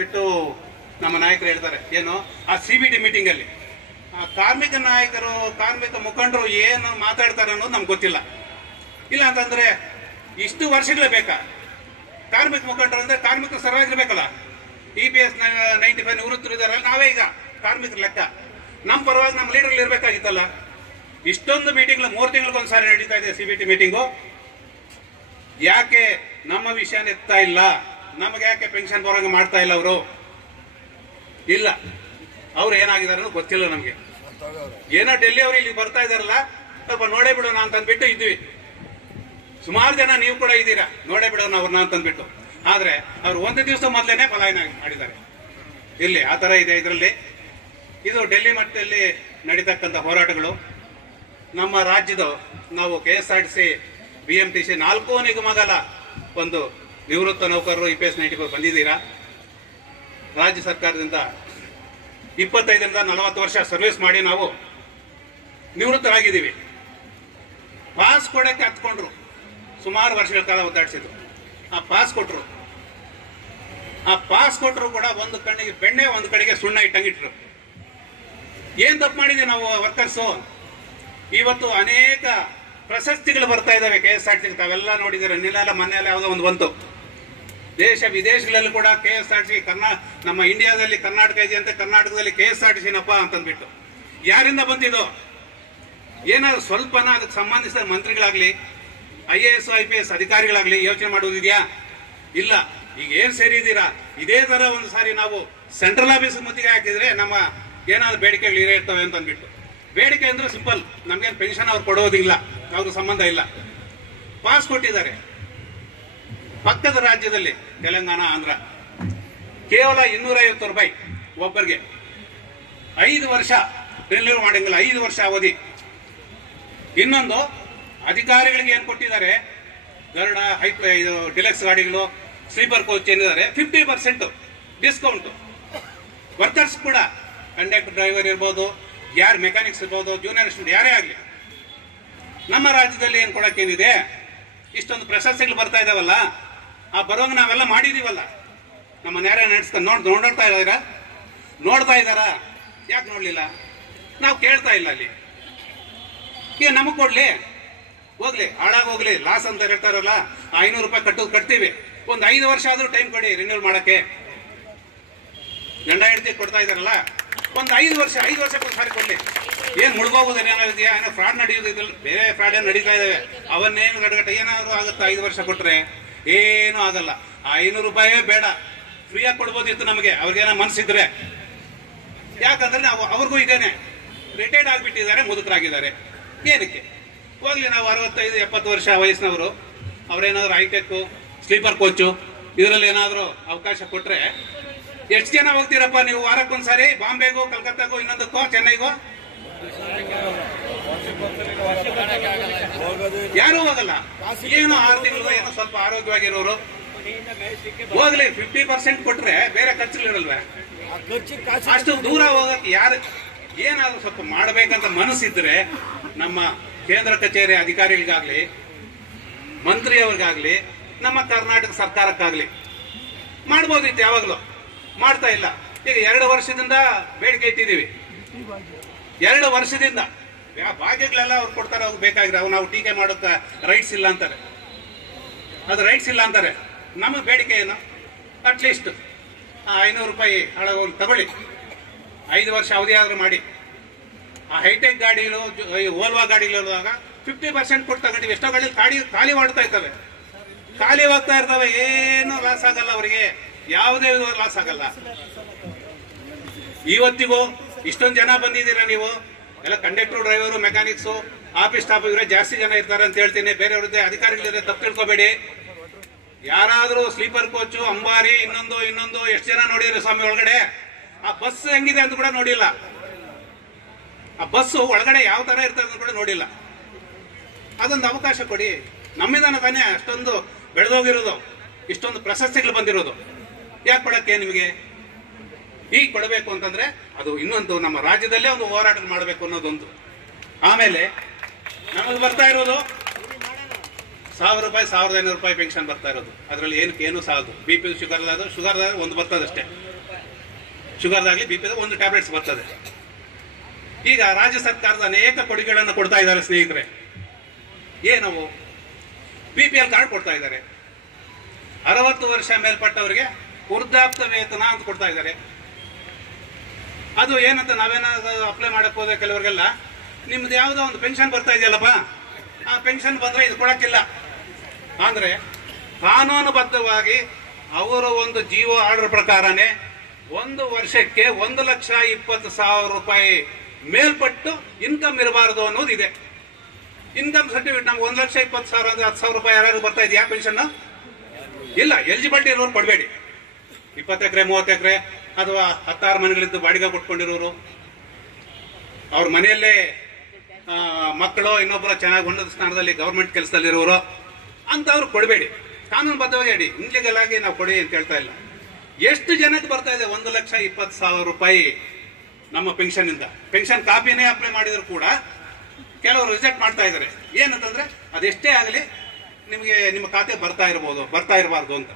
ಬಿಟ್ಟು ನಮ್ಮ ನಾಯಕರು ಹೇಳ್ತಾರೆ ಏನು ಆ ಸಿಬಿಟಿ ಮೀಟಿಂಗ್ ಅಲ್ಲಿ ಕಾರ್ಮಿಕ ನಾಯಕರು ಕಾರ್ಮಿಕ ಮುಖಂಡರು ಏನು ಮಾತಾಡ್ತಾರೆ ಅನ್ನೋದು ನಮ್ಗೆ ಗೊತ್ತಿಲ್ಲ. ಇಲ್ಲ ಅಂತಂದ್ರೆ ಇಷ್ಟು ವರ್ಷಗಳೇ ಬೇಕಾ? ಕಾರ್ಮಿಕ ಮುಖಂಡರು ಅಂದ್ರೆ ಕಾರ್ಮಿಕರು ಸರವಾಗಿರ್ಬೇಕಲ್ಲ. EPS 95 ನಿವೃತ್ತರು ಇದಾರಲ್ಲ, ನಾವೇ ಈಗ ಕಾರ್ಮಿಕರ ಲೆಕ್ಕ. ನಮ್ಮ ಪರವಾಗಿ ನಮ್ಮ ಲೀಡರ್ ಇರ್ಬೇಕಾಗಿತ್ತಲ್ಲ. ಇಷ್ಟೊಂದು ಮೀಟಿಂಗ್ 3 ತಿಂಗಳಿಗೊಂದ್ಸಾರಿ ನಡೀತಾ ಇದೆ ಸಿಬಿಟಿ ಮೀಟಿಂಗು. ಯಾಕೆ ನಮ್ಮ ವಿಷಯನ ಎತ್ತಾ ಇಲ್ಲ? ನಮಗೆ ಯಾಕೆ ಪೆನ್ಷನ್ ಬರೋಂಗೆ ಮಾಡ್ತಾ ಇಲ್ಲ ಅವರು? ಇಲ್ಲ, ಅವ್ರು ಏನಾಗಿದ್ದಾರೆ ಅನ್ನೋದು ಗೊತ್ತಿಲ್ಲ ನಮ್ಗೆ. ಏನೋ ಡೆಲ್ಲಿ ಅವ್ರು ಇಲ್ಲಿ ಬರ್ತಾ ಇದಾರಲ್ಲ, ಸ್ವಲ್ಪ ನೋಡೇ ಬಿಡೋಣ ಅಂತಂದ್ಬಿಟ್ಟು ಇದ್ವಿ. ಸುಮಾರು ಜನ ನೀವು ಕೂಡ ಇದ್ದೀರಾ, ನೋಡೇ ಬಿಡೋಣ ಅವ್ರನ್ನ ಅಂತಂದ್ಬಿಟ್ಟು. ಆದ್ರೆ ಅವ್ರು ಒಂದು ದಿವಸ ಮೊದಲೇನೆ ಪಲಾಯನ ಮಾಡಿದ್ದಾರೆ. ಇಲ್ಲಿ ಆ ತರ ಇದೆ. ಇದರಲ್ಲಿ ಇದು ಡೆಲ್ಲಿ ಮಟ್ಟದಲ್ಲಿ ನಡೀತಕ್ಕಂಥ ಹೋರಾಟಗಳು. ನಮ್ಮ ರಾಜ್ಯದ ನಾವು KSRTC BMTC 4 ನಿಗಮಗಳ ಒಂದು ನಿವೃತ್ತ ನೌಕರರು EPS 94 ಬಂದಿದ್ದೀರಾ. ರಾಜ್ಯ ಸರ್ಕಾರದಿಂದ 25ರಿಂದ 40 ವರ್ಷ ಸರ್ವಿಸ್ ಮಾಡಿ ನಾವು ನಿವೃತ್ತರಾಗಿದ್ದೀವಿ. ಪಾಸ್ ಕೊಡಕ್ಕೆ ಹತ್ಕೊಂಡ್ರು, ಸುಮಾರು ವರ್ಷಗಳ ಕಾಲ ಒದ್ದಾಡಿಸಿದ್ರು. ಆ ಪಾಸ್ ಕೊಟ್ಟರು ಕೂಡ ಒಂದು ಕಣ್ಣಿಗೆ ಬೆಣ್ಣೆ, ಒಂದು ಕಡೆಗೆ ಸುಣ್ಣ ಇಟ್ಟಂಗಿಟ್ರು. ಏನ್ ತಪ್ಪು ಮಾಡಿದ್ವಿ ನಾವು ವರ್ಕರ್ಸು? ಇವತ್ತು ಅನೇಕ ಪ್ರಶಸ್ತಿಗಳು ಬರ್ತಾ ಇದಾವೆ KSRTC. ತಾವೆಲ್ಲ ನೋಡಿದ್ದೀರ, ನಿನ್ನೆಲ್ಲ ಮೊನ್ನೆಲ್ಲ ಯಾವುದೋ ಒಂದು ಬಂತು. ದೇಶ ವಿದೇಶಗಳಲ್ಲಿ ಕೂಡ KSRTC ನಮ್ಮ ಇಂಡಿಯಾದಲ್ಲಿ ಕರ್ನಾಟಕ ಇದೆ ಅಂತ, ಕರ್ನಾಟಕದಲ್ಲಿ KSRTC ನಪ್ಪ ಅಂತಂದ್ಬಿಟ್ಟು. ಯಾರಿಂದ ಬಂದಿದ್ದು? ಏನಾದ್ರು ಸ್ವಲ್ಪನ ಅದಕ್ಕೆ ಸಂಬಂಧಿಸಿದ ಮಂತ್ರಿಗಳಾಗ್ಲಿ, IAS IPS ಅಧಿಕಾರಿಗಳಾಗ್ಲಿ ಯೋಚನೆ ಮಾಡುವುದಿದೆಯಾ? ಇಲ್ಲ. ಈಗ ಏನ್ ಸೇರಿದ್ದೀರಾ, ಇದೇ ತರ ಒಂದು ಸಾರಿ ನಾವು ಸೆಂಟ್ರಲ್ ಆಫೀಸ್ ಮುತ್ತಿಗೆ ಹಾಕಿದ್ರೆ ನಮ್ಮ ಏನಾದ್ರು ಬೇಡಿಕೆಗಳು ಇರ್ತವೆ ಅಂತ ಅಂದ್ಬಿಟ್ಟು. ಬೇಡಿಕೆ ಅಂದ್ರೆ ಸಿಂಪಲ್, ನಮ್ಗೇನು ಪೆನ್ಷನ್ ಅವ್ರು ಕೊಡೋದಿಲ್ಲ, ಅವ್ರ ಸಂಬಂಧ ಇಲ್ಲ. ಪಾಸ್ ಕೊಟ್ಟಿದ್ದಾರೆ. ಪಕ್ಕದ ರಾಜ್ಯದಲ್ಲಿ ತೆಲಂಗಾಣ, ಆಂಧ್ರ ಕೇವಲ 250 ರೂಪಾಯಿ ಒಬ್ಬರಿಗೆ. 5 ವರ್ಷ ರಿನ್ಯೂ ಮಾಡಂಗಿಲ್ಲ, 5 ವರ್ಷ ಅವಧಿ. ಇನ್ನೊಂದು ಅಧಿಕಾರಿಗಳಿಗೆ ಏನ್ ಕೊಟ್ಟಿದ್ದಾರೆ, ಗರುಡ ಡಿಲೆಕ್ಸ್ ಗಾಡಿಗಳು, ಸ್ಲೀಪರ್ ಕೋಚ್ ಏನಿದ್ದಾರೆ 50% ಡಿಸ್ಕೌಂಟ್. ವರ್ಕರ್ಸ್ ಕೂಡ, ಕಂಡಕ್ಟರ್ ಡ್ರೈವರ್ ಇರ್ಬೋದು, ಯಾರು ಮೆಕ್ಯಾನಿಕ್ಸ್ ಇರ್ಬೋದು, ಜೂನಿಯರ್ ಸ್ಟೂಡೆಂಟ್ ಯಾರೇ ಆಗಲಿ. ನಮ್ಮ ರಾಜ್ಯದಲ್ಲಿ ಏನ್ ಕೊಡಕ್ಕೇನಿದೆ? ಇಷ್ಟೊಂದು ಪ್ರಶಸ್ತಿಗಳು ಬರ್ತಾ ಇದಾವಲ್ಲ, ಆ ಬರುವಾಗ ನಾವೆಲ್ಲ ಮಾಡಿದೀವಲ್ಲ. ನಮ್ಮ ನೇರ ನಡೆಸ್ಕೊಂಡು ನೋಡ್ತಾ ಇದ್ದಾರಾ? ಯಾಕೆ ನೋಡ್ಲಿಲ್ಲ? ನಾವು ಕೇಳ್ತಾ ಇಲ್ಲ. ಅಲ್ಲಿ ಈಗ ನಮಗ್ ಕೊಡ್ಲಿ, ಹೋಗ್ಲಿ, ಹಾಳಾಗೋಗ್ಲಿ, ಲಾಸ್ ಅಂತ ಹೇಳ್ತಾರಲ್ಲ. 500 ರೂಪಾಯಿ ಕಟ್ತೀವಿ. ಒಂದು 5 ವರ್ಷ ಆದ್ರೂ ಟೈಮ್ ಕೊಡಿ ರಿನ್ಯೂಲ್ ಮಾಡಕ್ಕೆ. ಗಂಡ ಹೆಂಡತಿ ಕೊಡ್ತಾ ಇದಾರಲ್ಲ, ಒಂದು 5 ವರ್ಷಕ್ಕೊಂದ್ಸಾರಿ ಕೊಡ್ಲಿ. ಏನ್ ಮುಳುಗೋಗುದೇನೆ ಏನಾಗಿದೆಯಾ? ಏನೋ ಫ್ರಾಡ್ ನಡೆಯೋದಿಲ್ಲ, ಬೇರೆ ಫ್ರಾಡ್ ಏನ್ ನಡೀತಾ ಇದಾವೆ. ಅವನ್ನೇನು ಗಡಗಟ್ಟ ಏನಾದ್ರು ಆಗುತ್ತಾ? 5 ವರ್ಷ ಕೊಟ್ರೆ ಏನು ಆಗಲ್ಲ. 500 ರೂಪಾಯೇ ಬೇಡ, ಫ್ರೀಯಾಗಿ ಕೊಡ್ಬೋದಿತ್ತು ನಮಗೆ, ಅವ್ರಿಗೇನೋ ಮನ್ಸಿದ್ರೆ. ಯಾಕಂದ್ರೆ ನಾವು ಅವ್ರಿಗೂ ಇದೇನೆ, ರಿಟೈರ್ಡ್ ಆಗ್ಬಿಟ್ಟಿದ್ದಾರೆ, ಮುದುಕರಾಗಿದ್ದಾರೆ. ಏನಕ್ಕೆ ಹೋಗ್ಲಿ? ನಾವು 65-70 ವರ್ಷ ವಯಸ್ಸಿನವರು, ಅವ್ರೇನಾದ್ರು ಹೈಟೆಕ್ ಸ್ಲೀಪರ್ ಕೋಚು ಇದರಲ್ಲಿ ಏನಾದ್ರು ಅವಕಾಶ ಕೊಟ್ರೆ ಎಷ್ಟು ಜನ ಹೋಗ್ತೀರಪ್ಪ ನೀವು? ವಾರಕ್ಕೊಂದ್ಸಾರಿ ಬಾಂಬೆಗೋ, ಕಲ್ಕತ್ತಾಗೋ, ಇನ್ನೊಂದಕ್ಕೋ, ಚೆನ್ನೈಗೋ ಯಾರು ಹೋಗಲ್ಲ. ಏನು 6 ತಿಂಗಳು ಏನೋ ಸ್ವಲ್ಪ ಆರೋಗ್ಯವಾಗಿರೋರು ಹೋಗ್ಲಿ. 50% ಕೊಟ್ರೆ ಬೇರೆ ಖರ್ಚುಗಳಿರಲ್ವೇ? ಅಷ್ಟು ದೂರ ಹೋಗಕ್ಕೆ ಯಾರು ಏನಾದ್ರು ಸ್ವಲ್ಪ ಮಾಡಬೇಕಂತ ಮನಸ್ಸಿದ್ರೆ ನಮ್ಮ ಕೇಂದ್ರ ಕಚೇರಿ ಅಧಿಕಾರಿಗಳಿಗಾಗ್ಲಿ, ಮಂತ್ರಿಯವ್ರಿಗಾಗ್ಲಿ, ನಮ್ಮ ಕರ್ನಾಟಕ ಸರ್ಕಾರಕ್ಕಾಗ್ಲಿ ಮಾಡ್ಬೋದಿತ್ತು. ಯಾವಾಗಲೂ ಮಾಡ್ತಾ ಇಲ್ಲ. ಈಗ 2 ವರ್ಷದಿಂದ ಬೇಡಿಕೆ ಇಟ್ಟಿದ್ದೀವಿ. 2 ವರ್ಷದಿಂದ ಭಾಗ್ಯಗಳೆಲ್ಲ ಅವ್ರು ಕೊಡ್ತಾರೆ, ಅವ್ರು ಬೇಕಾಗಿರೋ ನಾವು ಟೀಕೆ ಮಾಡೋಕೆ ರೈಟ್ಸ್ ಇಲ್ಲ ಅಂತಾರೆ. ಅದು ರೈಟ್ಸ್ ಇಲ್ಲ ಅಂತಾರೆ. ನಮ್ಮ ಬೇಡಿಕೆ ಏನು? ಅಟ್ಲೀಸ್ಟ್ 500 ರೂಪಾಯಿ ಹಳಗೋಗಿ ತಗೊಳ್ಳಿ, 5 ವರ್ಷ ಅವಧಿ ಆದ್ರೂ ಮಾಡಿ. ಆ ಹೈಟೆಕ್ ಗಾಡಿಗಳು, ಓಲ್ವಾ ಗಾಡಿಗಳಿರುವಾಗ 50% ಕೊಟ್ಟು ತಗೊಂಡಿವಿ. ಎಷ್ಟೋ ಗಾಡಿ ಖಾಲಿ ಮಾಡ್ತಾ ಇರ್ತವೆ, ಖಾಲಿ ಹೋಗ್ತಾ ಇರ್ತವೆ. ಏನು ಲಾಸ್ ಆಗಲ್ಲ ಅವರಿಗೆ, ಯಾವುದೇ ಲಾಸ್ ಆಗಲ್ಲ. ಇವತ್ತಿಗೂ ಇಷ್ಟೊಂದು ಜನ ಬಂದಿದ್ದೀರಾ ನೀವು ಎಲ್ಲ, conductor driver, mechanics, office staff ಇವರೇ ಜಾಸ್ತಿ ಜನ ಇರ್ತಾರೆ ಅಂತ ಹೇಳ್ತೀನಿ. ಬೇರೆಯವ್ರದ್ದೇ ಅಧಿಕಾರಿಗಳಿದ್ರೆ ತಪ್ಪು ತಿಳ್ಕೊಬೇಡಿ. ಯಾರಾದ್ರೂ ಸ್ಲೀಪರ್ ಕೋಚು, ಅಂಬಾರಿ, ಇನ್ನೊಂದು ಎಷ್ಟು ಜನ ನೋಡಿದ್ರಿ ಸ್ವಾಮಿ ಒಳಗಡೆ? ಆ ಬಸ್ ಹೆಂಗಿದೆ ಅಂತ ಕೂಡ ನೋಡಿಲ್ಲ. ಆ ಬಸ್ಸು ಒಳಗಡೆ ಯಾವ ತರ ಇರ್ತದೆ ಅಂತ ಕೂಡ ನೋಡಿಲ್ಲ. ಅದೊಂದು ಅವಕಾಶ ಕೊಡಿ. ನಮ್ಮಿಂದನ ತಾನೇ ಅಷ್ಟೊಂದು ಬೆಳೆದೋಗಿರೋದು, ಇಷ್ಟೊಂದು ಪ್ರಶಸ್ತಿಗಳು ಬಂದಿರೋದು. ಯಾಕೆ ಕೊಡಕ್ಕೆ ನಿಮಗೆ? ಈಗ ಕೊಡಬೇಕು ಅಂತಂದ್ರೆ ಅದು ಇನ್ನೊಂದು ನಮ್ಮ ರಾಜ್ಯದಲ್ಲೇ ಒಂದು ಹೋರಾಟ ಮಾಡಬೇಕು ಅನ್ನೋದೊಂದು. ಆಮೇಲೆ ನಮಗೆ ಬರ್ತಾ ಇರೋದು ₹1,000 ₹1,500 ಪೆನ್ಷನ್ ಬರ್ತಾ ಇರೋದು. ಅದರಲ್ಲಿ ಏನು ಸಾಲದು. BP ಶುಗರ್ ಒಂದು ಬರ್ತದಷ್ಟೇ. ಶುಗರ್ದಾಗ್ಲಿ BP ಒಂದು ಟ್ಯಾಬ್ಲೆಟ್ಸ್ ಬರ್ತದೆ. ಈಗ ರಾಜ್ಯ ಸರ್ಕಾರದ ಅನೇಕ ಕೊಡುಗೆಗಳನ್ನು ಕೊಡ್ತಾ ಇದ್ದಾರೆ ಸ್ನೇಹಿತರೆ. ಏನವು? BPL ಕಾರ್ಡ್ ಕೊಡ್ತಾ ಇದ್ದಾರೆ. 60 ವರ್ಷ ಮೇಲ್ಪಟ್ಟವರಿಗೆ ವೃದ್ಧಾಪ್ತ ವೇತನ ಅಂತ ಕೊಡ್ತಾ ಇದ್ದಾರೆ. ಅದು ಏನಂತ ನಾವೇನಾದ್ರು ಅಪ್ಲೈ ಮಾಡಕ್ ಹೋದ್ರೆ ಕೆಲವರಿಗೆಲ್ಲ ನಿಮ್ದು ಯಾವುದೋ ಒಂದು ಪೆನ್ಷನ್ ಬರ್ತಾ ಇದೆಯಲ್ಲಪ್ಪ, ಆ ಪೆನ್ಷನ್ ಬಂದ್ರೆ ಇದು ಕೊಡಕ್ಕಿಲ್ಲ ಅಂದ್ರೆ ಕಾನೂನುಬದ್ಧವಾಗಿ ಅವರು ಒಂದು GO ಆರ್ಡರ್ ಪ್ರಕಾರನೇ 1 ವರ್ಷಕ್ಕೆ ₹1,20,000 ಮೇಲ್ಪಟ್ಟು ಇನ್ಕಮ್ ಇರಬಾರದು ಅನ್ನೋದು ಇದೆ. ಇನ್ಕಮ್ ಸರ್ಟಿಫಿಕೇಟ್ ನಮ್ಗೆ ₹1,20,000 ಅಂದ್ರೆ ₹10,000 ಯಾರು ಬರ್ತಾ ಇದೆಯಾ ಪೆನ್ಷನ್? ಇಲ್ಲ. ಎಲಿಜಿಬಿಲಿಟಿ ಇರೋರು ಕೊಡಬೇಡಿ. 20 ಎಕರೆ 30 ಎಕರೆ ಅಥವಾ 16 ಮನೆಗಳಿದ್ದು ಬಾಡಿಗೆ ಕೊಟ್ಕೊಂಡಿರೋರು, ಅವ್ರ ಮನೆಯಲ್ಲೇ ಮಕ್ಕಳು ಇನ್ನೊಬ್ಬರ ಚೆನ್ನಾಗಿ ಉನ್ನತ ಸ್ಥಾನದಲ್ಲಿ ಗವರ್ಮೆಂಟ್ ಕೆಲಸದಲ್ಲಿರೋರು ಅಂತವ್ರು ಕೊಡಬೇಡಿ. ಕಾನೂನುಬದ್ಧವಾಗಿ ಅಡಿ ಇನ್ಲೀಗಲ್ ಆಗಿ ನಾವು ಕೊಡಿ ಅಂತ ಹೇಳ್ತಾ ಇಲ್ಲ. ಎಷ್ಟು ಜನಕ್ಕೆ ಬರ್ತಾ ಇದೆ ₹1,20,000 ನಮ್ಮ ಪೆನ್ಷನ್ ಇಂದ? ಪೆನ್ಷನ್ ಕಾಪಿನೇ ಅಪ್ಲೈ ಮಾಡಿದ್ರು ಕೂಡ ಕೆಲವರು ರಿಜೆಕ್ಟ್ ಮಾಡ್ತಾ ಇದ್ದಾರೆ. ಏನಂತಂದ್ರೆ ಅದೆಷ್ಟೇ ಆಗಲಿ ನಿಮಗೆ ನಿಮ್ಮ ಖಾತೆ ಬರ್ತಾ ಇರಬಹುದು, ಬರ್ತಾ ಇರಬಾರ್ದು ಅಂತ.